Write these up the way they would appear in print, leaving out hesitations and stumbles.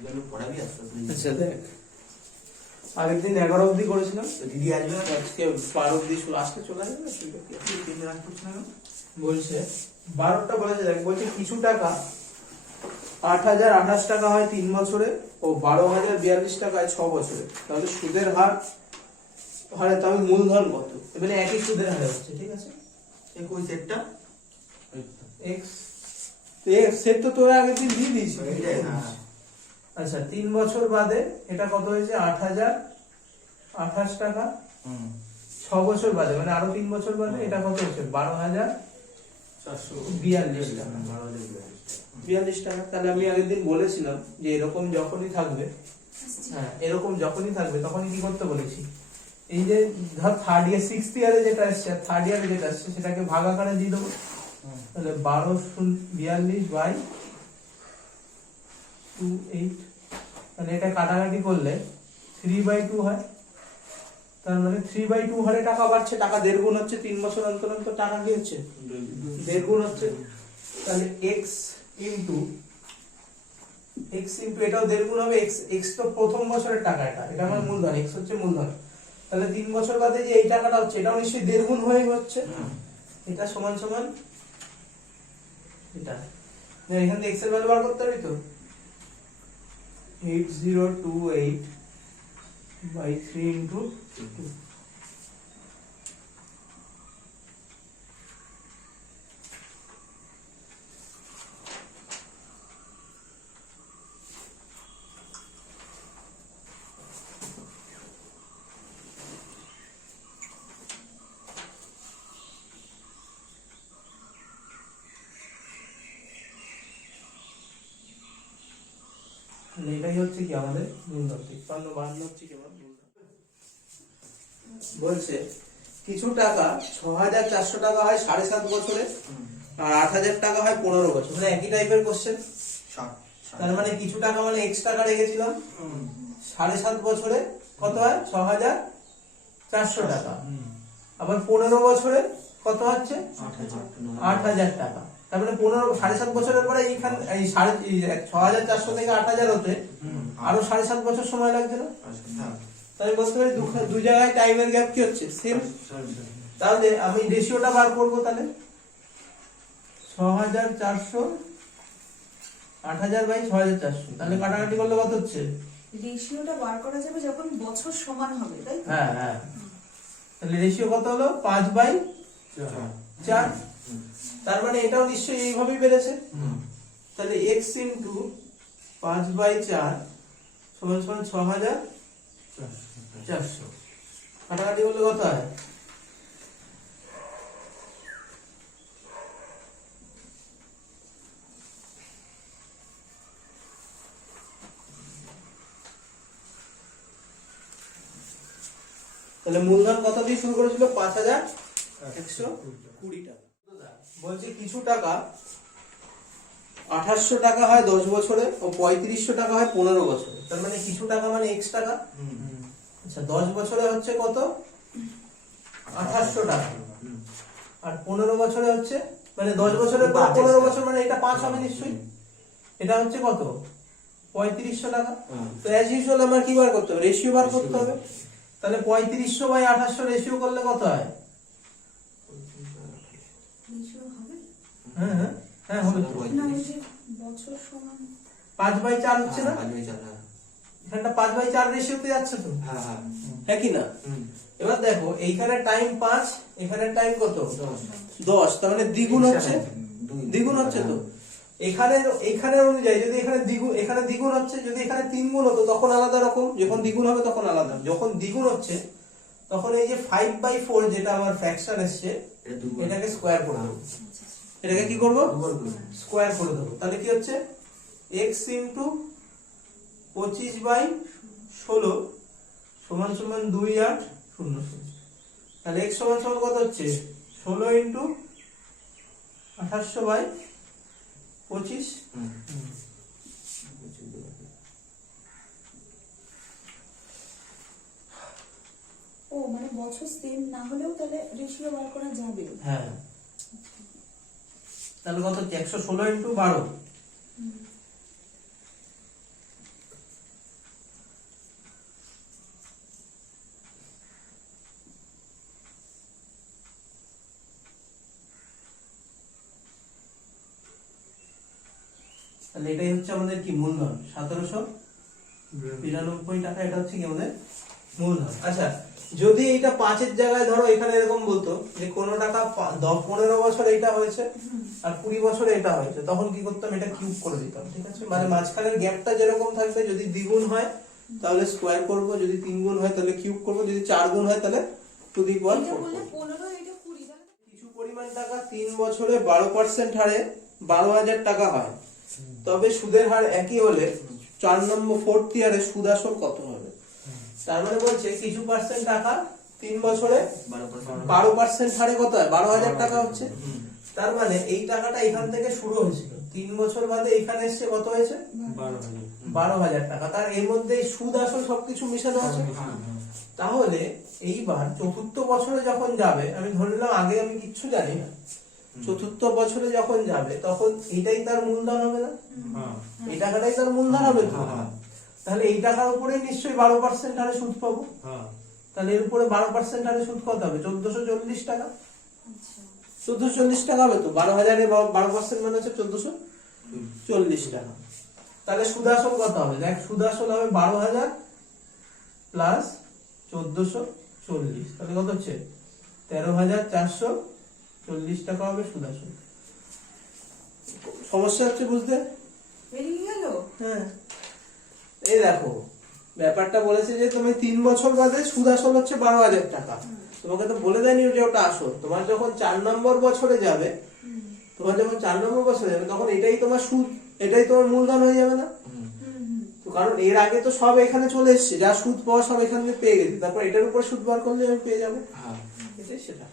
আচ্ছা দেখ, আগের দিন 11 অবধি করেছিলাম, দিদি আসবে আজকে 12 অবধি আসতে চলে আসবে না? বলছে 12টা বলেছে, দেখ বলছে কিছু টাকা 8,028 টাকা হয় 3 বছরে ও 12,042 টাকা হয় 6 বছরে। তাহলে সুদের হারে তবে মূলধন কত? এবারে একই সুদের হারে হচ্ছে, ঠিক আছে? ওই সেটটা এক্স সেট তো তোরা আগের দিন দিয়ে দিয়েছিস। আচ্ছা 3 বছর বাদে এটা কত হয়েছে? 8,028 টাকা। 6 বছর বাদে মানে আরো 3 বছর বাদে এটা কত হচ্ছে? 12,442 টাকা। 42 টাকা। তাহলে আমি আগের দিন বলেছিলাম যে এরকম যখনই থাকবে, হ্যাঁ এরকম যখনই থাকবে তখনই কি করতে বলেছি, এই যে ধর থার্ড ইয়ার 6th ইয়ারে যেটা আসছে আর থার্ড ইয়ারে যেটা আসছে সেটাকে ভাগ আকারে দিয়ে দেবো। তাহলে 12,42/28, তাহলে এটা কাটাকাটি করলে 3/2 হয়। তার মানে 3/2 হারে টাকা বাড়ছে, টাকা 1.5 গুণ হচ্ছে 3 বছর অন্তর অন্তর। টাকা কি হচ্ছে? 1.5 গুণ হচ্ছে। তাহলে x ইনটু এটাও 1.5 গুণ হবে। x তো প্রথম বছরের টাকা, এটা আমার মূলধন, x হচ্ছে মূলধন। তাহলে 3 বছর বাদে যে এই টাকাটা হচ্ছে এটাও নিশ্চয়ই 1.5 গুণ হয়ে হচ্ছে। এটা সমান সমান এটা, এখান থেকে x এর ভ্যালু বার করতে পারবি তো? 8028/3 ইনটু 2। এটাই হচ্ছে কি আমাদের মূলধন। 5352 হচ্ছে কি আমার মূলধন। বলছে কিছু টাকা 6,400 টাকা হয় 7.5 বছরে আর 8,000 টাকা হয় 15 বছর। মানে একই টাইপের কোশ্চেন। তার মানে কিছু টাকা মানে x টাকা রেখেছিলাম, 7.5 বছরে কত হয়? 6,400 টাকা। আবার 15 বছরে কত হচ্ছে? 8,000 টাকা। তারপরে 7.5 বছরের পরে এইখান এই 6,400 থেকে 8,000 হতে আরো 7.5 বছর সময় লাগছে না? তাই বলতে পারি দু জায়গায় টাইমের গ্যাপ কি হচ্ছে? সেম। তাহলে আমি রেশিওটা বার করব। তাহলে 6,400 8,000/6,400, তাহলে কাটাকাটি করলে কত হচ্ছে? রেশিওটা বার করা যাবে যখন বছর সমান হবে, তাই তো? হ্যাঁ হ্যাঁ। তাহলে রেশিও কত হলো? 5/4। তার মানে এটাও নিশ্চয়ই এইভাবেই বেড়েছে। তাহলে x ইনটু 5/4 সমান সমান 6,400। কাটাকাটি করলে কত হয়? তাহলে মূলধন কত দিয়ে শুরু করেছিল? 5,120 টাকা। বলছে কিছু টাকা 2,800 টাকা হয় 10 বছরে ও 3,500 টাকা হয় 15 বছরে। তার মানে কিছু টাকা মানে x টাকা। আচ্ছা 10 বছরে হচ্ছে কত? 2,800 টাকা। আর 15 বছরে হচ্ছে মানে 10 বছরের পর 15 বছর মানে এটা 5 হবে নিশ্চয়ই। এটা হচ্ছে কত? 3,500 টাকা। তো অ্যাজ ইউজুয়াল আমার কি বার করতে হবে? রেশিও বার করতে হবে। তাহলে 3,500/2,800 রেশিও করলে কত হয়? রেশিও হবে? হ্যাঁ হ্যাঁ হ্যাঁ হবে তো। না ওই যে বছর সমান 5/4 হচ্ছে না? এখানটা 5/4 রেশিওতে যাচ্ছে তো। হ্যাঁ কি না? এবার দেখো এইখানে টাইম 5, এখানে টাইম কত? 10। তার মানে দ্বিগুণ হচ্ছে, দ্বিগুণ হচ্ছে তো। এখানে অনুযায়ী যদি এখানে দ্বিগুণ হচ্ছে, যদি এখানে 3 গুণ হতো তখন আলাদা রকম, যখন দ্বিগুণ হবে তখন আলাদা। যখন দ্বিগুণ হচ্ছে তখন এই যে 5/4 যেটা আমার ফ্র্যাকশন এসছে এটাকে স্কয়ার করে দেবো। এটাকে কি করব? স্কয়ার করে দেবো। তাহলে কি হচ্ছে? x ইনটু 25/16 সমান সমান 2800। তাহলে x সমান সমান কত হচ্ছে? 16 ইনটু 1800/25। ও মানে বছর সেম না হলেও তাহলে রেশিও বার করা যাবে। হ্যাঁ তাহলে কত হচ্ছে? 116 ইনটু 12 তাহলে এটাই হচ্ছে আমাদের কি মূলধন 1792 টাকা, এটা হচ্ছে কি আমাদের মূলধন। আচ্ছা যদি এটা 5-এর জায়গায় ধরো এখানে এরকম বলতো যে কোনো টাকা 15 বছর এটা হয়েছে আর 20 বছরে এটা হয়েছে, তখন কি করতাম, এটা কিউব করে দিতাম, ঠিক আছে? মানে মাঝখানের গ্যাপটা যেরকম থাকবে, যদি দ্বিগুণ হয় তাহলে স্কোয়ার করব, যদি 3 গুণ হয় তাহলে কিউব করব, যদি 4 গুণ হয় তাহলে টু দি পাওয়ার 4 করব। কিছু পরিমাণ টাকা 3 বছরে 12% হারে 12,000 টাকা হয়, তবে সুদের হার একই হলে 4 নম্বর 4th ইয়ারে সুদ আসল কত হবে? তার মানে বলছে কিছু পার্সেন্ট টাকা 3 বছরে 12% হারে কত হয়, 12,000 টাকা হচ্ছে। তার মানে এই টাকাটা এখান থেকে শুরু হয়েছিল, 3 বছর বাদে এখানে এসে কত হয়েছে, 12,000 টাকা। তার এর মধ্যে সুদ আসল সবকিছু মিশানো আছে। তাহলে এইবার 4th বছরে যখন যাবে, আমি ধরে নিলাম আগে আমি কিচ্ছু জানি না, 4th বছরে যখন যাবে তখন এটাই তার মূলধন হবে না, এই টাকাটাই তার মূলধন হবে তো। তাহলে এই টাকার উপরে নিশ্চয়ই 12% হারে সুদ পাবো। তাহলে এর উপরে 12% হারে সুদ কত হবে, 1440 টাকা। 1440 টাকা হবে তো, 12,000 এ 12% মানে হচ্ছে 1440 টাকা। তাহলে সুদ আসল কত হবে, দেখ সুদ আসল হবে 12,000 প্লাস 1440, তাহলে কত হচ্ছে 13,440 টাকা হবে সুদ আসল। সমস্যা হচ্ছে বুঝতে? বেরিয়ে গেল। হ্যাঁ এই দেখো ব্যাপারটা বলেছে যে তুমি 3 বছর বাদে সুদ আসল হচ্ছে 12,000 টাকা। তোমাকে তো বলে দেয়নি যে ওটা আসল। তোমার যখন 4 নম্বর বছরে যাবে, তোমার যখন 4 নম্বর বছরে যাবে তখন এটাই তোমার সুদ, এটাই তোমার মূলধন হয়ে যাবে না? তো কারণ এর আগে তো সব এখানে চলে এসেছে, যা সুদ পাওয়া সব এখান থেকে পেয়ে গেছি, তারপর এটার উপর সুদ বার করলে আমি পেয়ে যাবো। এটাই সেটা।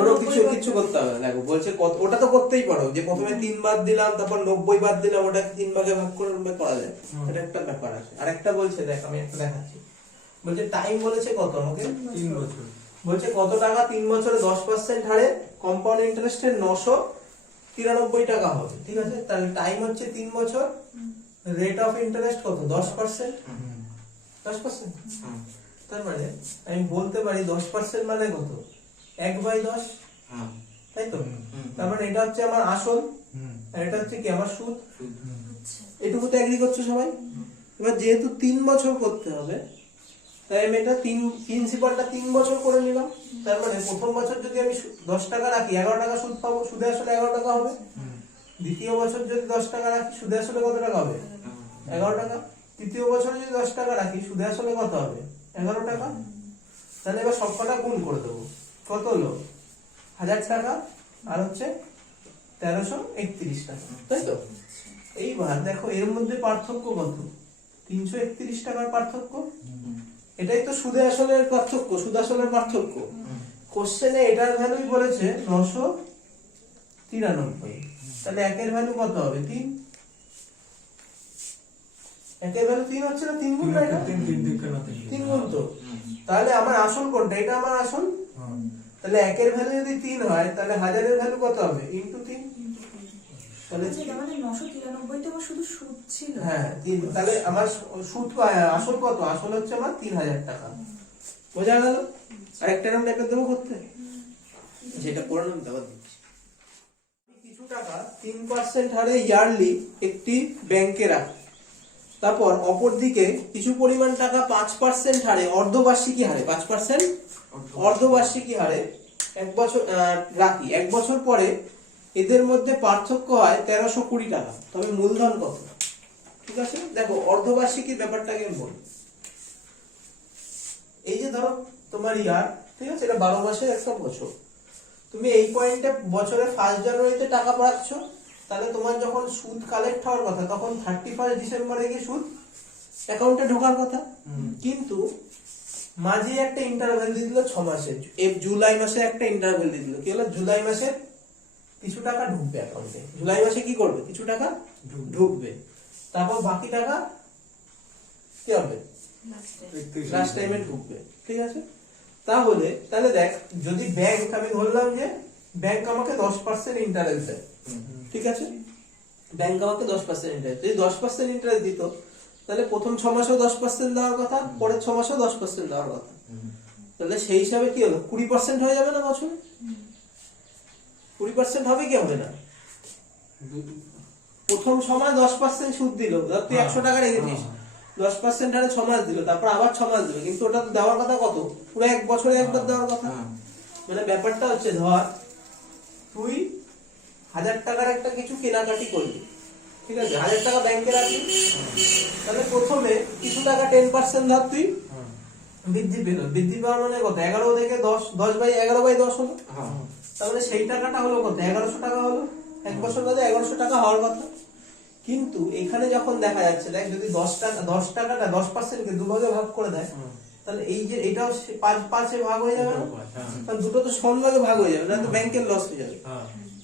ওরও কিছু করতে হবে না। দেখো বলছে ওটা তো করতেই পারো, যে প্রথমে 3 বাদ দিলাম, তারপর 90 বাদ দিলাম, ওটাকে 3 ভাগে ভাগ করে করা যায়, এটা একটা ব্যাপার আছে। আরেকটা বলছে, দেখ আমি একটা দেখাচ্ছি, বলছে টাইম বলেছে কত আমাকে, 3 বছর। বলছে কত টাকা 3 বছরে 10% হারে কম্পাউন্ড ইন্টারেস্টে 993 টাকা হবে, ঠিক আছে? তাহলে টাইম হচ্ছে 3 বছর, রেট অফ ইন্টারেস্ট কত 10%, 10%। তার মানে আমি বলতে পারি 10% মানে কত, 1/10, তাই তো? তার মানে এটা হচ্ছে আমার আসল আর এটা হচ্ছে কি আমার সুদ। এটুকু তো এগ্রি করছো সবাই? এবার যেহেতু 3 বছর করতে হবে, তাই আমি এটা প্রিন্সিপালটা 3 বছর করে নিলাম। তার মানে প্রথম বছর যদি আমি 10 টাকা রাখি, 11 টাকা সুদ পাবো, সুদে আসলে 11 টাকা হবে। দ্বিতীয় বছর যদি 10 টাকা রাখি, সুদে আসলে কত টাকা হবে, 11 টাকা। তৃতীয় বছরে যদি 10 টাকা রাখি, সুদে আসলে কত হবে, 11 টাকা। তাহলে এবার সবকটা গুণ করে দেবো, কত হলো 1000 টাকা আর হচ্ছে 1331 টাকা, তাই তো? এইবার দেখো এর মধ্যে পার্থক্য কত, 331 টাকার পার্থক্য। এটাই তো সুদে আসলের পার্থক্য, সুদ আসলের পার্থক্য। কোশ্চেনে এটার ভ্যালুই বলেছে 993, তাহলে একের ভ্যালু কত হবে, 3। একের ভ্যালু 3 হচ্ছে না, 3 গুণ না, এটা 3 গুণ তো। তাহলে আমার আসল কোনটা, এটা আমার আসল। তাহলে একের ভ্যালু যদি 3 হয়, তাহলে 1000 এর ভ্যালু কত হবে, ইনটু 3। তাহলে মানে 993 তো শুধু সুদ ছিল। হ্যাঁ 3, তাহলে আমার সুদ আসল কত, আসল হচ্ছে আমার 3000 টাকা। বোঝা গেল? আরেকটা নাম টাইপের দেবো করতে, যেটা করে নাম দেওয়া দিচ্ছি। কিছু টাকা 3% হারে ইয়ারলি একটি ব্যাংকে রাখি, তারপর অপরদিকে কিছু পরিমাণ টাকা 5% হারে অর্ধবার্ষিকী হারে, 5% অর্ধবার্ষিকী হারে 1 বছর রাখি। 1 বছর পরে এদের মধ্যে পার্থক্য হয় 1320 টাকা, তবে মূলধন কত? ঠিক আছে, দেখো অর্ধবার্ষিকীর ব্যাপারটাকে বলি। এই যে ধরো তোমার ইয়ার, ঠিক আছে, এটা 12 মাসের একটা বছর। তুমি এই পয়েন্টে বছরের 1 জানুয়ারিতে টাকা পাচ্ছ, তাহলে তোমার যখন সুদ কালেক্ট হওয়ার কথা তখন 31 ডিসেম্বরে গিয়ে সুদ অ্যাকাউন্টে ঢোকার কথা। কিন্তু মাঝে একটা ইন্টারভ্যাল দিয়ে দিল 6 মাসের, জুলাই মাসে একটা ইন্টারভ্যাল দিয়ে দিল, কি হলো, জুলাই মাসে কিছু টাকা ঢুকবে অ্যাকাউন্টে। জুলাই মাসে কি করবে, কিছু টাকা ঢুকবে, তারপর বাকি টাকা কি হবে, লাস্ট টাইমে ঢুকবে, ঠিক আছে? তাহলে দেখ, যদি ব্যাংক, আমি ধরলাম যে ব্যাংক আমাকে 10% ইন্টারেস্ট দেয়, ঠিক আছে? ব্যাংক আমাকে 10% ইন্টারেস্ট, যদি 10% ইন্টারেস্ট দিত, তাহলে প্রথম 6 মাসেও 10% দেওয়ার কথা, পরের 6 মাসেও 10% দেওয়ার কথা। তাহলে সেই হিসাবে কি হলো, 20% হয়ে যাবে না বছরে? 20% হবে কি হবে না? প্রথম সময় 10% সুদ দিল, ধর তুই 100 টাকা রেখেছিস, 10% হারে 6 মাস দিল, তারপর আবার 6 মাস দিল, কিন্তু ওটা তো দেওয়ার কথা কত, পুরো এক বছরে একবার দেওয়ার কথা। মানে ব্যাপারটা হচ্ছে ধর তুই 1000 টাকার একটা কিছু কেনাকাটি করলি, ঠিক আছে, 1000 টাকা ব্যাংকে রাখলি, তাহলে প্রথমে কিছু টাকা 10% ধর তুই বৃদ্ধি পেল, বৃদ্ধি পাওয়ার মানে কত, 11 থেকে 10 হলো, তাহলে সেই টাকাটা হলো কত, 1100 টাকা হলো, এক বছর বাদে 1100 টাকা হওয়ার কথা। কিন্তু এখানে যখন দেখা যাচ্ছে, দেখ যদি 10 টাকাটা 10% কে দুভাগে ভাগ করে দেয়, তাহলে এই যে এটাও 5 ভাগ হয়ে যাবে না, কারণ দুটো তো সমান ভাগ হয়ে যাবে, না তো ব্যাংকের লস হয়ে যাবে।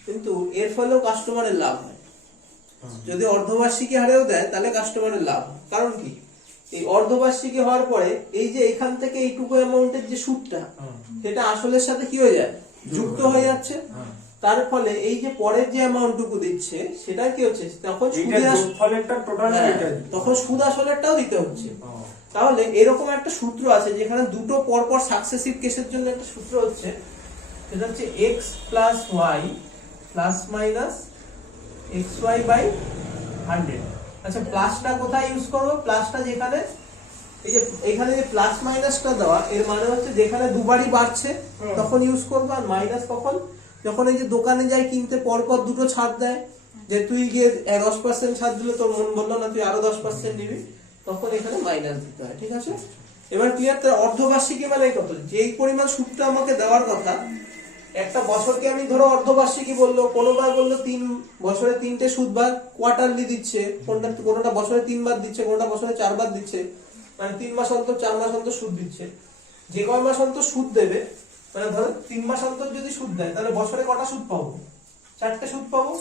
কিন্তু এর ফলেও কাস্টমারের লাভ হয়, যদি অর্ধবার্ষিকী হারেও দেয় তাহলে কাস্টমারের লাভ হয়। কারণ কি, এই অর্ধবার্ষিকী হওয়ার পরে এই যে এখান থেকে এইটুকু অ্যামাউন্টের যে সুদটা, সেটা আসলের সাথে কি হয়ে যায়, যুক্ত হয়ে যাচ্ছে। তার ফলে এই যে পরের যে অ্যামাউন্টটুকু দিচ্ছে সেটা কি হচ্ছে, তখন তখন সুদ আসলেরটাও দিতে হচ্ছে। তাহলে এরকম একটা সূত্র আছে যেখানে দুটো পরপর সাকসেসিভ কেসের জন্য একটা সূত্র হচ্ছে, সেটা হচ্ছে x plus y plus minus xy by 100। আচ্ছা, প্লাসটা কোথায় ইউজ করবো, প্লাসটা যেখানে এই যে এখানে যে প্লাস মাইনাসটা দেওয়া, এর মানে হচ্ছে যেখানে দুবারই বাড়ছে তখন ইউজ করবো, আর মাইনাস কখন, যখন এই যে দোকানে যাই কিনতে পরপর দুটো ছাড় দেয়, যে তুই গিয়ে 10% ছাড় দিলে তোর মন বললো না তুই আরো 10% নিবি, তখন এখানে মাইনাস দিতে হয়। ঠিক আছে, এবার ক্লিয়ার। তার অর্ধবার্ষিকী মানে কত, যেই পরিমাণ সুদটা আমাকে দেওয়ার কথা, একটা বছরকে আমি ধরো অর্ধবার্ষিকী বললো, কোনোবার বললো 3 বছরে 3টে সুদ বার কোয়ার্টারলি দিচ্ছে, কোনোটা বছরে 3 বার দিচ্ছে, কোনোটা বছরে 4 বার দিচ্ছে, মানে 3 মাস অন্তর 4 মাস অন্তর সুদ দিচ্ছে। যে কয় মাস অন্তর সুদ দেবে, মানে ধরো 3 মাস অন্তর যদি সুদ দেয়, তাহলে বছরে কটা সুদ পাবো, 4টে সুদ পাবো।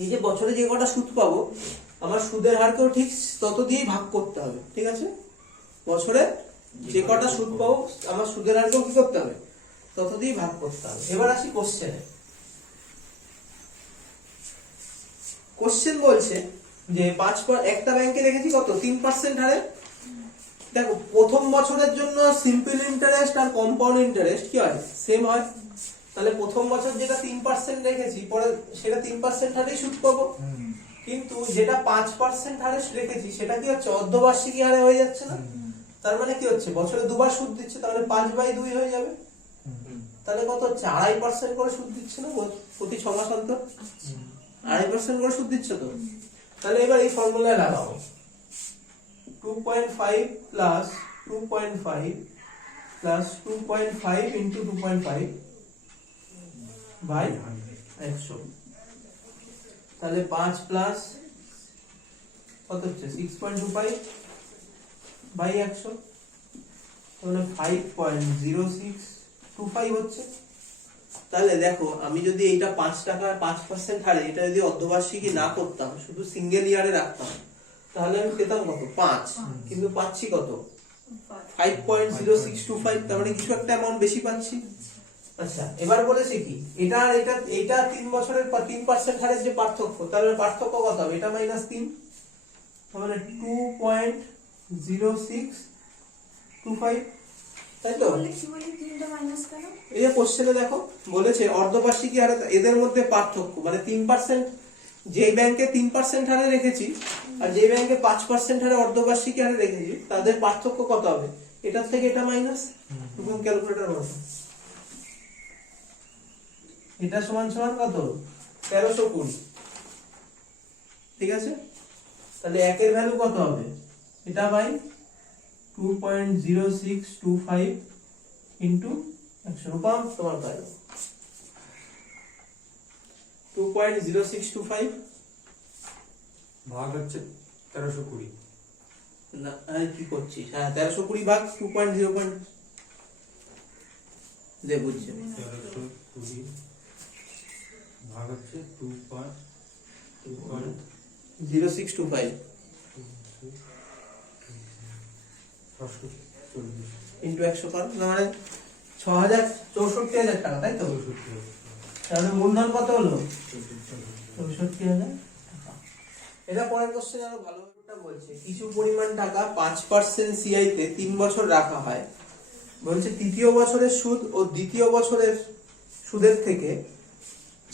এই যে বছরে যে কটা সুদ পাবো, আমার সুদের হারকেও ঠিক তত দিয়েই ভাগ করতে হবে। ঠিক আছে, বছরে যে কটা সুদ পাবো আমার সুদের হারকেও কি করতে হবে, তত দিয়েই ভাগ করতে হবে। এবার আসি কোশ্চেনে। কোশ্চেন বলছে যে একটা ব্যাংকে রেখেছি কত, 3% হারে। দেখো প্রথম বছরের জন্য সিম্পল ইন্টারেস্ট আর কম্পাউন্ড ইন্টারেস্ট কি হয়, সেম হয়। তাহলে প্রথম বছর যেটা 3% রেখেছি, পরে সেটা 3% হারেই সুদ পাবো। কিন্তু যেটা 5% হারে রেখেছি সেটা কি হচ্ছে, অর্ধবার্ষিকী হারে হয়ে যাচ্ছে না। তার মানে কি হচ্ছে, বছরে দুবার সুদ দিচ্ছে, তাহলে 5/2 হয়ে যাবে। তাহলে কত হচ্ছে, 2.5% করে সুদ দিচ্ছে না প্রতি 6 মাস অন্তর, 2.5% করে সুদ দিচ্ছে তো। তাহলে এবার এই ফর্মুলায় লাগাবো, 2.5 প্লাস 2.5 প্লাস 2.5 ইন্টু 2.5 বাই 100। তাহলে 5 প্লাস কত হচ্ছে, 6.25 বাই 100, তাহলে 5.0625 হচ্ছে। তাহলে দেখো আমি যদি এইটা 5 টাকা 5% হারে এটা যদি অর্ধবার্ষিকী না করতাম, শুধু সিঙ্গেল ইয়ারে রাখতাম, তাহলে আমি পেতাম কত, 5, কিন্তু পাচ্ছি কত, 5.0625, তার মানে কিছু একটা অ্যামাউন্ট বেশি পাচ্ছি। আচ্ছা, এবার বলেছে কি, এটা আর এটা 3 বছরের 3% হারের যে পার্থক্য, তাহলে পার্থক্য কত হবে, এটা -3, তাহলে 2.0625, তাই তো। এই যে কোশ্চেনে দেখো বলেছে অর্ধবার্ষিকী হারে এদের মধ্যে পার্থক্য, মানে 3%, যে ব্যাংকে 3% হারে রেখেছি আর যে ব্যাংকে 5% হারে অর্ধবার্ষিকী হারে রেখেছি, তাদের পার্থক্য কত হবে, এটার থেকে এটা মাইনাস, এবং ক্যালকুলেটর বলো, এটা সমান সমান কত, 1320। ঠিক আছে, তাহলে একের ভ্যালু কত হবে, এটা বাই 2.0625 ইন্টু 100, রূপাম তোমার পাই 2.0625 ভাগ হচ্ছে 1320। না আমি কি করছি, হ্যাঁ 1320 ভাগ 2.0 দে বুঝছে, 1320 ভাগ হচ্ছে 2.0625 ইন্টু 100 কর, মানে 64,000 টাকা, তাই তো। তাহলে মূলধন কত হলো, 64,000 টাকা। এটা পরের কোশ্চেন আরো ভালোভাবে বলছে, কিছু পরিমাণ টাকা 5% সিআই তে 3 বছর রাখা হয়, বলছে তৃতীয় বছরের সুদ ও দ্বিতীয় বছরের সুদের থেকে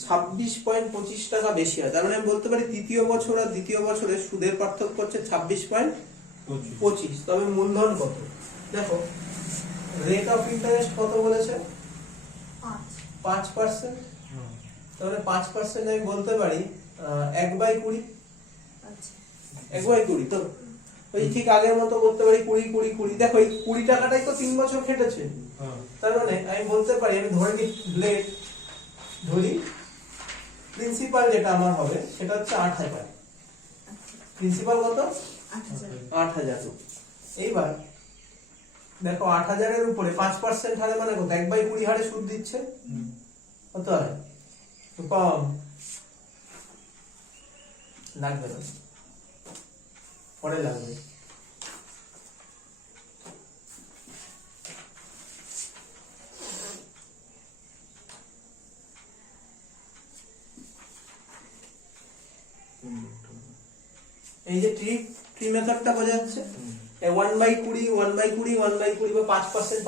26.25 টাকা বেশি হয়। তার মানে আমি বলতে পারি তৃতীয় বছর আর দ্বিতীয় বছরে সুদের পার্থক্য হচ্ছে 26.25। তবে মূলধন কত? দেখো রেট অফ ইন্টারেস্ট কত বলেছে? 5%। তাহলে 5% আমি বলতে পারি 1/20। আচ্ছা 1/20 তো ওই ঠিক আগের মতো করতে পারি 20 দেখো এই 20 টাকাটাই তো 3 বছর খেটেছে। তার মানে আমি বলতে পারি, আমি ধরে নিই ব্লেড ধরি, প্রিন্সিপাল যেটা আমার হবে সেটা হচ্ছে 8,000। প্রিন্সিপাল কত? 8,000। এইবার দেখো 8,000 এর উপরে 5% হারে মানে কত? 1/20 হারে সুদ দিচ্ছে। কত হয়? কম লাগবে না, পরে লাগবে। এই যে ট্রি মেথডটা বোঝা যাচ্ছে, 1/20 1/20 1/20 বা 5%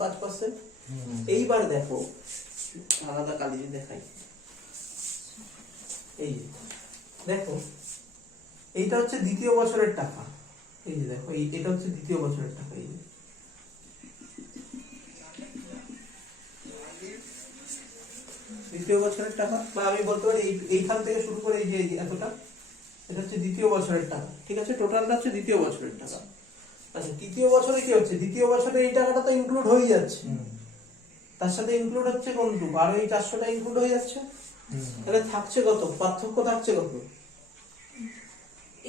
5%। এইবার দেখো আলাদা কালি দেখাই, এই যে দেখো এইটা হচ্ছে দ্বিতীয় বছরের টাকা। এই যে দেখো এটা হচ্ছে দ্বিতীয় বছরের টাকা। এই যে দ্বিতীয় বছরের টাকা, বা আমি বলতে পারি এইখান থেকে শুরু করে এই যে এতটা, এটা হচ্ছে দ্বিতীয় বছরের টাকা। ঠিক আছে, টোটালটা হচ্ছে দ্বিতীয় বছরের টাকা। আচ্ছা তৃতীয় বছরে কি হচ্ছে? দ্বিতীয় বছরে এই টাকাটা তো ইনক্লুড হয়ে যাচ্ছে, তার সাথে ইনক্লুড হচ্ছে কোনটুকু? আরো এই 400টা ইনক্লুড হয়ে যাচ্ছে। তাহলে থাকছে কত? পার্থক্য থাকছে কত?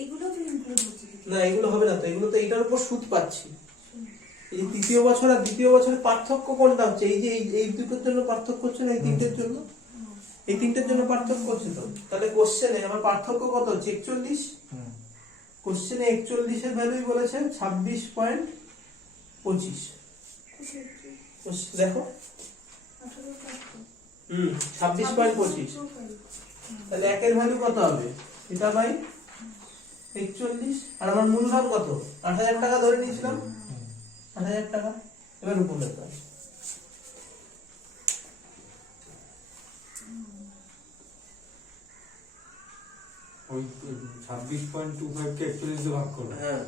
এগুলো তো ইনক্লুড হচ্ছে না এগুলো হবে না তো, এগুলো তো এইটার উপর সুদ পাচ্ছি। এই যে তৃতীয় বছর আর দ্বিতীয় বছরের পার্থক্য কোনটা হচ্ছে? এই যে এই দুটোর জন্য পার্থক্য হচ্ছে না, এই তিনটের জন্য, এই তিনটের জন্য পার্থক্য হচ্ছে তো। তাহলে কোশ্চেনে আমার পার্থক্য কত হচ্ছে? 41। কোশ্চেনে 41 এর ভ্যালুই বলেছে 26.25। দেখো 26.25। তাহলে একের ভ্যালু কত হবে? এটা বাই 41। আর আমার মূলধন কত? 8,000 টাকা ধরে নিয়েছিলাম, 8,000 টাকা। এবার উপর লেখা ওই 26.25 কে 41 দিয়ে ভাগ করো। হ্যাঁ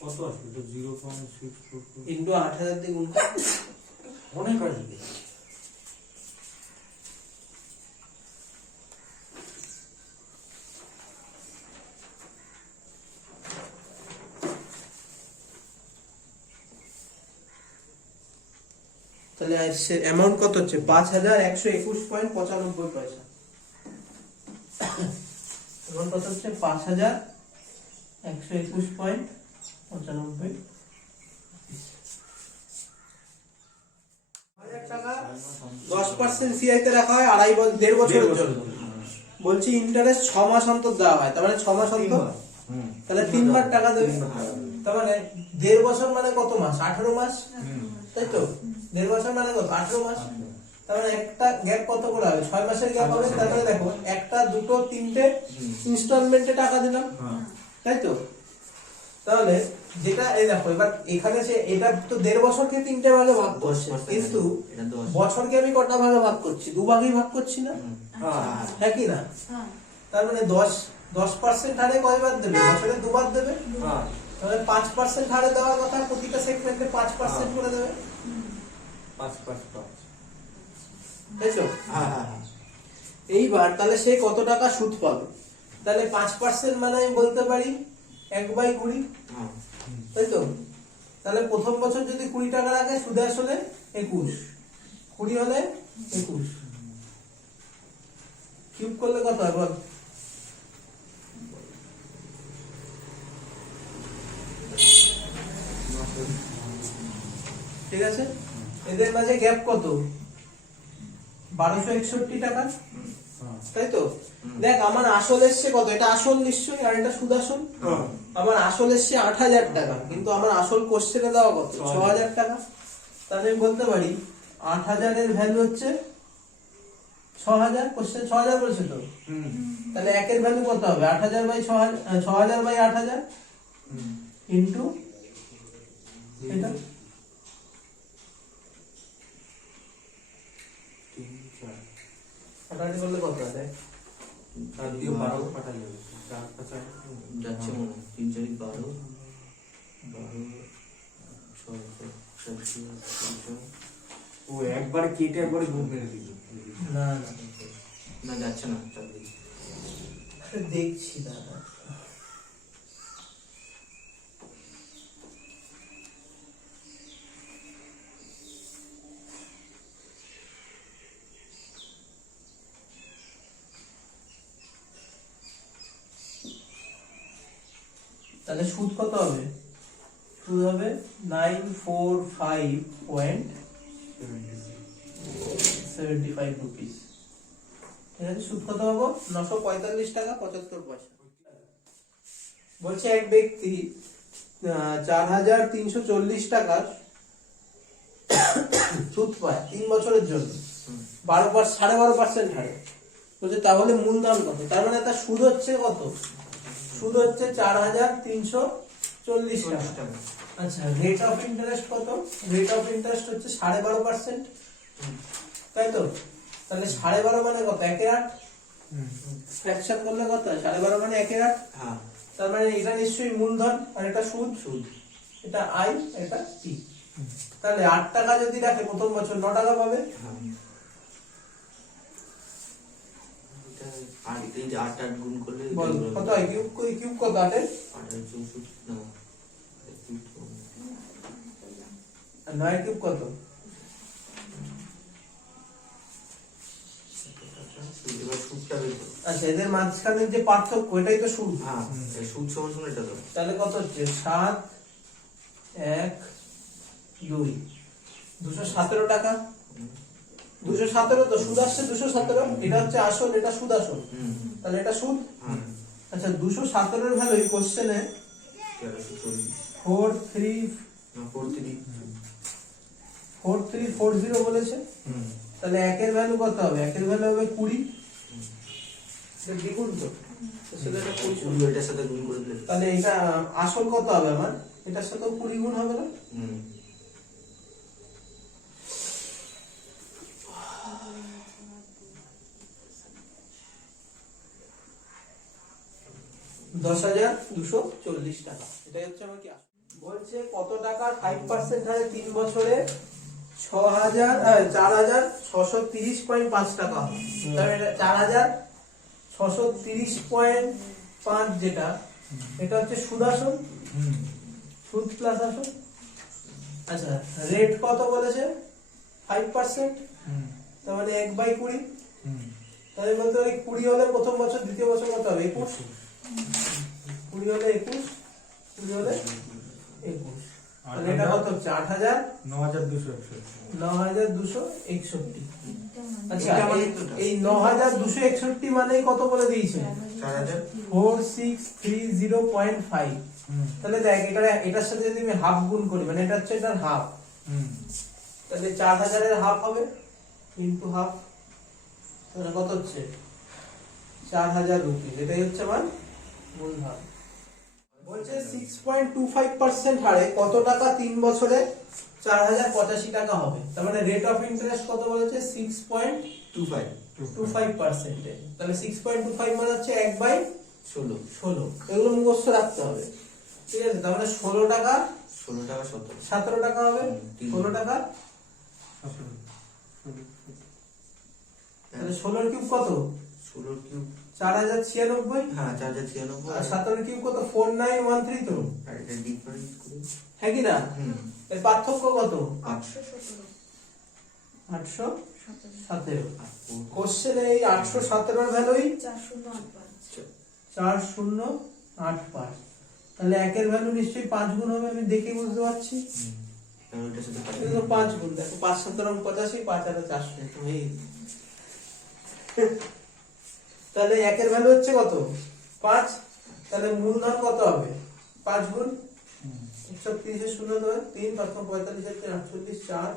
কত আসবে? তো 0.644 ইন্টু 8,000 দিয়ে গুণ করো। অনেক আসবে। তাহলে অ্যামাউন্ট কত হচ্ছে? 5,121.95 পয়সা। অ্যামাউন্ট কত হচ্ছে? 5,121.95। টাকা 10% সিআই তে রাখা হয় 1.5 বছরের জন্য। বলছি ইন্টারেস্ট 6 মাস অন্তর দেওয়া হয়, তার মানে 6 মাস অন্তর, তাহলে 3 বার টাকা দেবে। তার মানে 1.5 বছর মানে কত মাস? 18 মাস, তাই তো? 1.5 বছর মানে কত? 18 মাস। তার মানে একটা গ্যাপ কত করে হবে? 6 মাসের গ্যাপ হবে। তার মানে দেখো একটা দুটো তিনটে ইনস্টলমেন্টে টাকা দিলাম, তাই তো? তাহলে যেটা এই দেখো এবার এখানে সে এটা তো 1.5 বছরকে 3টে ভাগে ভাগ করছে, কিন্তু বছরকে আমি কটা ভাগে ভাগ করছি? 2 ভাগেই ভাগ করছি না? হ্যাঁ কি না? তার মানে 10% হারে কয়বার দেবে? বছরে 2 বার দেবে। তাহলে 5% হারে দেওয়ার কথা, প্রতিটা সেগমেন্টে 5% করে দেবে। 5 তাই তো? এইবার তাহলে সে কত টাকা সুদ পাবে? তাহলে 5% মানে আমি বলতে পারি 1/20, তাই তো? তাহলে প্রথম বছর যদি 20 টাকা রাখে, সুদে আসলে 21, 20 হলে 21। কিউব করলে কত হয় বল? ঠিক আছে, এদের মাঝে গ্যাপ কত? 1261 টাকা, তাই তো? দেখ আমার আসল এসছে কত? এটা আসল নিশ্চয়ই, আর এটা সুদ আসল। আমার আসল এসছে 8,000 টাকা, কিন্তু আমার আসল কোশ্চেনে দেওয়া কত? 6,000 টাকা। তাহলে আমি বলতে পারি 8,000 এর ভ্যালু হচ্ছে 6,000। কোশ্চেন 6,000 বলছে তো, তাহলে একের ভ্যালু কত হবে? 8,000 বাই 6,000, 6,000 বাই 8,000 ইন্টু এটা 3 4 কাটাকাটি করলে কত আসে? 4 দিয়ে 12 কাটা যাবে 4 5 যাচ্ছে মনে হয় 3 4 12 12 6 ও একবারে কেটে একবারে গুণ মেরে দিল। না না না যাচ্ছে না 4 দিকে দেখছি দাদা। তাহলে সুদ কত হবে? সুদ হবে 945.75 রুপিস। ঠিক আছে, সুদ কত হবে? 945 টাকা 75 পয়সা। বলছে এক ব্যক্তি 4340 টাকার সুদ পায় 3 বছরের জন্য 12.5% হারে। বলছে তাহলে মূলধন কত? তার মানে তার সুদ হচ্ছে কত? সুদ হচ্ছে 4340 টাকা। আচ্ছা, রেট অফ ইন্টারেস্ট কত? রেট অফ ইন্টারেস্ট হচ্ছে 12.5%, তাই তো? তাহলে 12.5 মানে কত? 1/8। ফ্র্যাকশন করলে কত হয়? 12.5 মানে 1/8। হ্যাঁ তার মানে এটা নিশ্চয়ই মূলধন আর এটা সুদ। সুদ এটা আই, এটা টি। তাহলে 8 টাকা যদি রাখে প্রথম বছর 9 টাকা পাবে। হ্যাঁ এটা আর এই যে 8 8 গুণ করলে বল কত হয়? কিউব কিউব কত? 8 এর 8 64 না আর 9 কিউব কত? এবার সুদটা বের করো। আচ্ছা, এদের মাঝখানে যে পার্থক্য এটাই তো সুদ। হ্যাঁ এই সুদ সমান সমান এটা দাও। তাহলে কত হচ্ছে? 7 1 2 217 টাকা। 217 তো সুদ আসছে 217। এটা হচ্ছে আসল, এটা সুদ আসল। তাহলে এটা সুদ। হ্যাঁ আচ্ছা, 217 এর ভ্যালু কোশ্চেনে 1340 43 না 43 4340 বলেছে। তাহলে একের ভ্যালু কত হবে? একের ভ্যালু হবে 20। এটা দ্বিগুণ তো, সেটা 20। 20 এটার সাথে গুণ করে দিলে তাহলে এটা আসল কত হবে আমার? এটার সাথে 20 গুণ হবে না? হুম 10,240 টাকা। এটাই হচ্ছে আমার কি আসল। বলছে কত টাকা 5% হারে 3 বছরে 4,630.5 টাকা হবে। তাহলে এটা 4,630.5 যেটা, এটা হচ্ছে সুদ আসল, সুদ প্লাস আসল। আচ্ছা, রেট কত বলেছে? 5%। তার মানে 1/20। তাহলে বলতে ওই 20 হলে প্রথম বছর, দ্বিতীয় বছর কত হবে? 21। 20 হলে 21, 20 হলে 21। তাহলে এটা কত হচ্ছে? 9,261। আচ্ছা, এই 9,261 মানে কত বলে দিয়েছে? 4630.5। তাহলে দেখ, এটার সাথে যদি আমি হাফ গুণ করি, মানে এটা হচ্ছে এটার হাফ, তাহলে 4,000 এর হাফ হবে ইনটু হাফ। তাহলে কত হচ্ছে? 4,000 রুপি। এটাই হচ্ছে আমার মূলধন। বলছে 6.25% হারে কত টাকা 3 বছরে 4,085 টাকা হবে। তার মানে রেট অফ ইন্টারেস্ট কত বলেছে? 6.25%। তাহলে 6.25 মানে হচ্ছে 1/16। এগুলো মুখস্থ রাখতে হবে, ঠিক আছে? তার মানে 16 টাকা 17 টাকা হবে। 16 টাকা তাহলে 16 কিউব কত? 16 কিউব 4,096। হ্যাঁ 4,096 আর 17 কিউব কত? 4913 তো, আর এটা ডিফারেন্স করে হ্যাঁ কি না? এর পার্থক্য কত? 817। কোশ্চেনে এই 817 এর ভ্যালুই 4085। তাহলে একের ভ্যালু নিশ্চয়ই 5 গুণ হবে, আমি দেখে বুঝতে পারছি। এটার সাথে এটা তো 5 গুণ। দেখো 5 7 85, 5 আর 400 হয়ে গেছে। তাহলে একের ভ্যালু হচ্ছে কত? 5। তাহলে মূলধন কত হবে? 5 গুণ 130 এর 0 দেবে 3, 5 45 এর 48, 4।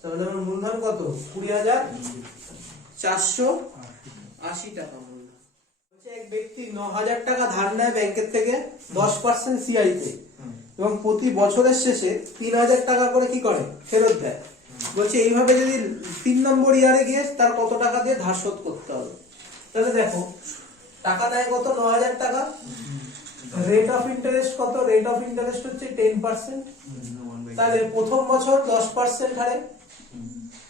তাহলে আমার মূলধন কত? 20,480 টাকা মূলধন। বলছে এক ব্যক্তি 9,000 টাকা ধার নেয় ব্যাংকের থেকে 10% সিআইতে এবং প্রতি বছরের শেষে 3,000 টাকা করে কি করে ফেরত দেয়। বলছে এইভাবে যদি 3 নম্বর ইয়ারে গিয়ে তার কত টাকা দিয়ে ধার শোধ করতে হবে। তাহলে দেখো টাকা নেয় কত 9,000 টাকা, রেট অফ ইন্টারেস্ট কত, রেট অফ ইন্টারেস্ট হচ্ছে 10%। তাহলে প্রথম বছর 10% হারে,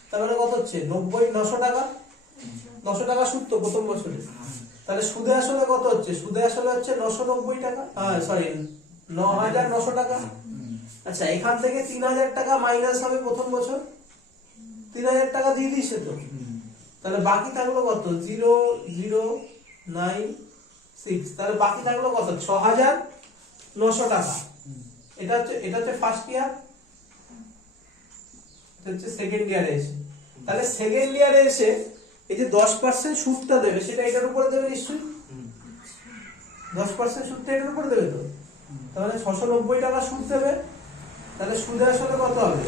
তার মানে কত হচ্ছে 900 টাকা, 900 টাকা সুদ তো প্রথম বছরে। তাহলে সুদে আসলে কত হচ্ছে, সুদে আসলে হচ্ছে 990 টাকা, সরি 9,900 টাকা। আচ্ছা এখান থেকে 3,000 টাকা মাইনাস হবে প্রথম বছর, 3,000 টাকা দিয়ে দিয়েছে তো, তাহলে বাকি থাকলো কত 0,096, তাহলে বাকি থাকলো কত 6,900 টাকা। এটা হচ্ছে ফার্স্ট ইয়ার, এটা হচ্ছে সেকেন্ড ইয়ারে এসে। তাহলে সেকেন্ড ইয়ারে এসে এই যে 10% সুদটা দেবে সেটা এটার উপরে দেবে নিশ্চয়ই, 10% সুদটা এটার উপরে দেবে তো, তাহলে 690 টাকা সুদ দেবে। তাহলে সুদে আসলে কত হবে,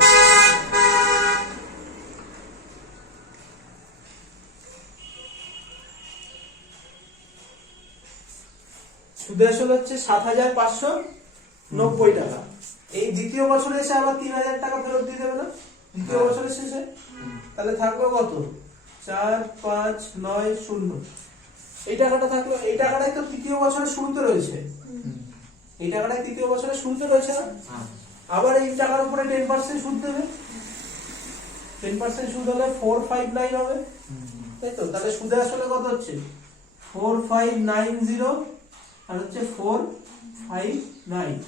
সুদে আসলে হচ্ছে 7,590 টাকা। এই দ্বিতীয় বছরে এসে আবার 3,000 টাকা ফেরত দিয়ে দেবে না দ্বিতীয় বছরের শেষে, তাহলে থাকলো কত 4,5,9,0। এই টাকাটা থাকলো, এই টাকাটাই তো তৃতীয় বছরের শুরুতে রয়েছে, এই টাকাটাই তৃতীয় বছরের শুরুতে রয়েছে না। আবার এই টাকার উপরে 10% সুদ দেবে, 10% সুদ হলে 4,590 হবে, তাই তো। তাহলে সুদে আসলে কত হচ্ছে 4,590 আর হচ্ছে 459।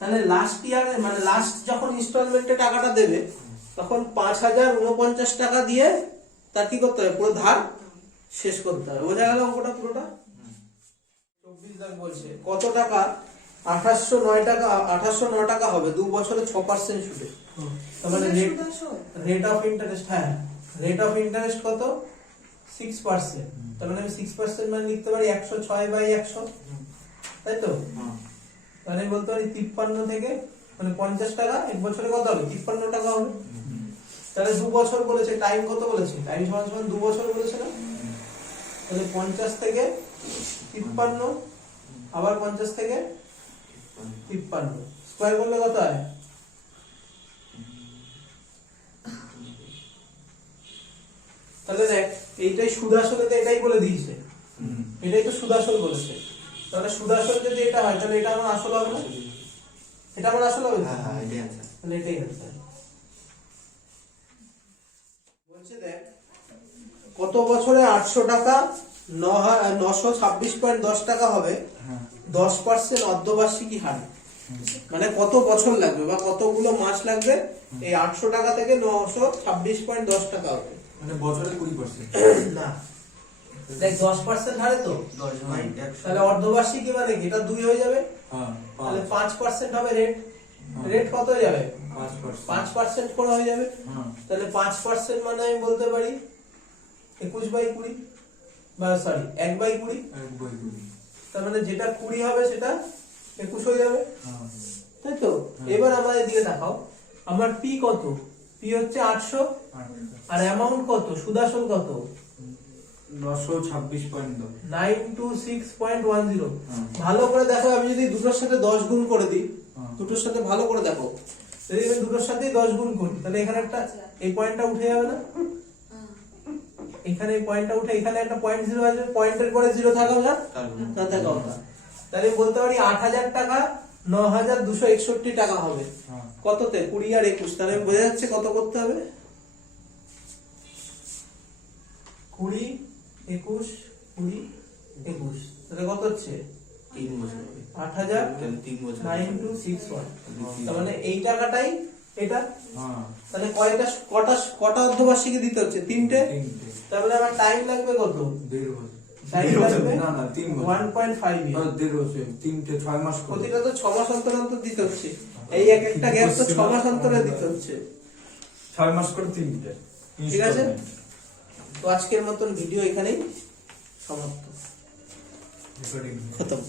তাহলে লাস্ট ইয়ারে মানে লাস্ট যখন ইনস্টলমেন্টে টাকাটা দেবে তখন 5,049 টাকা দিয়ে তার কি করতে হবে, পুরো ধার শেষ করতে হবে। বোঝা গেল অঙ্কটা পুরোটা। 24 লাখ বলছে কত টাকা 2,809 টাকা, 2,809 টাকা হবে 2 বছরে 6% সুদে। তার মানে রেট অফ ইন্টারেস্ট, হ্যাঁ রেট অফ ইন্টারেস্ট কত 6%। তার মানে আমি 6% মানে লিখতে পারি 106/100, তাই তো। মানে বলতে পারি 53 থেকে মানে 50 টাকা এক বছরে কত হবে 53 টাকা হবে। তাহলে 2 বছর বলেছে, টাইম কত বলেছে, টাইম সমান সমান 2 বছর বলেছে না। তাহলে 50 থেকে 53 আবার 50 থেকে 53 স্কয়ার করলে কত হয়, তাহলে দেখ এইটাই সুদ আসলে তো এটাই বলে দিয়েছে, এটাই তো সুদ আসল বলেছে। তাহলে সুদ আসল যদি এটা হয় তাহলে এটা আমার আসল হবে না, এটা আমার আসল হবে, হ্যাঁ এটাই আনসার। তাহলে এটাই आंसर। বলছে দেখ কত বছরে 800 টাকা 926.10 টাকা হবে 10% অর্ধবার্ষিকী হারে, মানে কত বছর লাগবে বা কতগুলো মাস লাগবে এই 800 টাকা থেকে 926.10 টাকা হবে, মানে বছরে 20%। না দেখ 10% হারে তো 10/100 তাহলে অর্ধবার্ষিকী মানে কি এটা 2 হয়ে যাবে, হ্যাঁ তাহলে 5% হবে রেট, রেট কত হয়ে যাবে 5%। 5% করে হয়ে যাবে। হ্যাঁ তাহলে 5% মানে আমি বলতে পারি 21/20 বা সরি 1/20, 1/20। তার মানে যেটা 20 হবে সেটা 21 হয়ে যাবে, হ্যাঁ তাই তো। এবার আমার এদিকে দেখাও, আমার পি কত, পি হচ্ছে 800 আর অ্যামাউন্ট কত, সুদ আসল কত 926.10। 926.10। ভালো করে দেখো, আমি যদি দুটোর সাথে 10 গুণ করে দিই, দুটোর সাথে ভালো করে দেখো, যদি আমি দুটোর সাথে 10 গুণ করি তাহলে এখানে একটা এই পয়েন্টটা উঠে যাবে না, এখানে এই পয়েন্টটা উঠে এখানে একটা পয়েন্ট 0 আসবে, পয়েন্টের পরে 0 থাকা না, না থাকা না। তাহলে আমি বলতে পারি 8,000 টাকা 9,261 টাকা হবে কততে 20 আর 21। তাহলে বোঝা যাচ্ছে কত করতে হবে 20 21 20 21, তাহলে কত হচ্ছে 3 বছর হবে, 8,000 তাহলে 3 বছর 9261। তার মানে এই টাকাটাই এটা, হ্যাঁ তাহলে কটা অর্ধবার্ষিকী দিতে হচ্ছে 3টে, তাহলে আমার টাইম লাগবে কত 1.5 বছর। টাইম লাগবে না না 3 বছর, 1.5 ইয়ার। 1.5 বছর, 6 মাস করে। প্রতিটা তো 6 মাস অন্তর অন্তর দিতে হচ্ছে, এই এক একটা গ্যাপ তো 6 মাস অন্তরে দিতে হচ্ছে, 6 মাস করে 3টে। ঠিক আছে। তো আজকের মতন ভিডিও এখানেই সমাপ্ত, রেকর্ডিং খতম।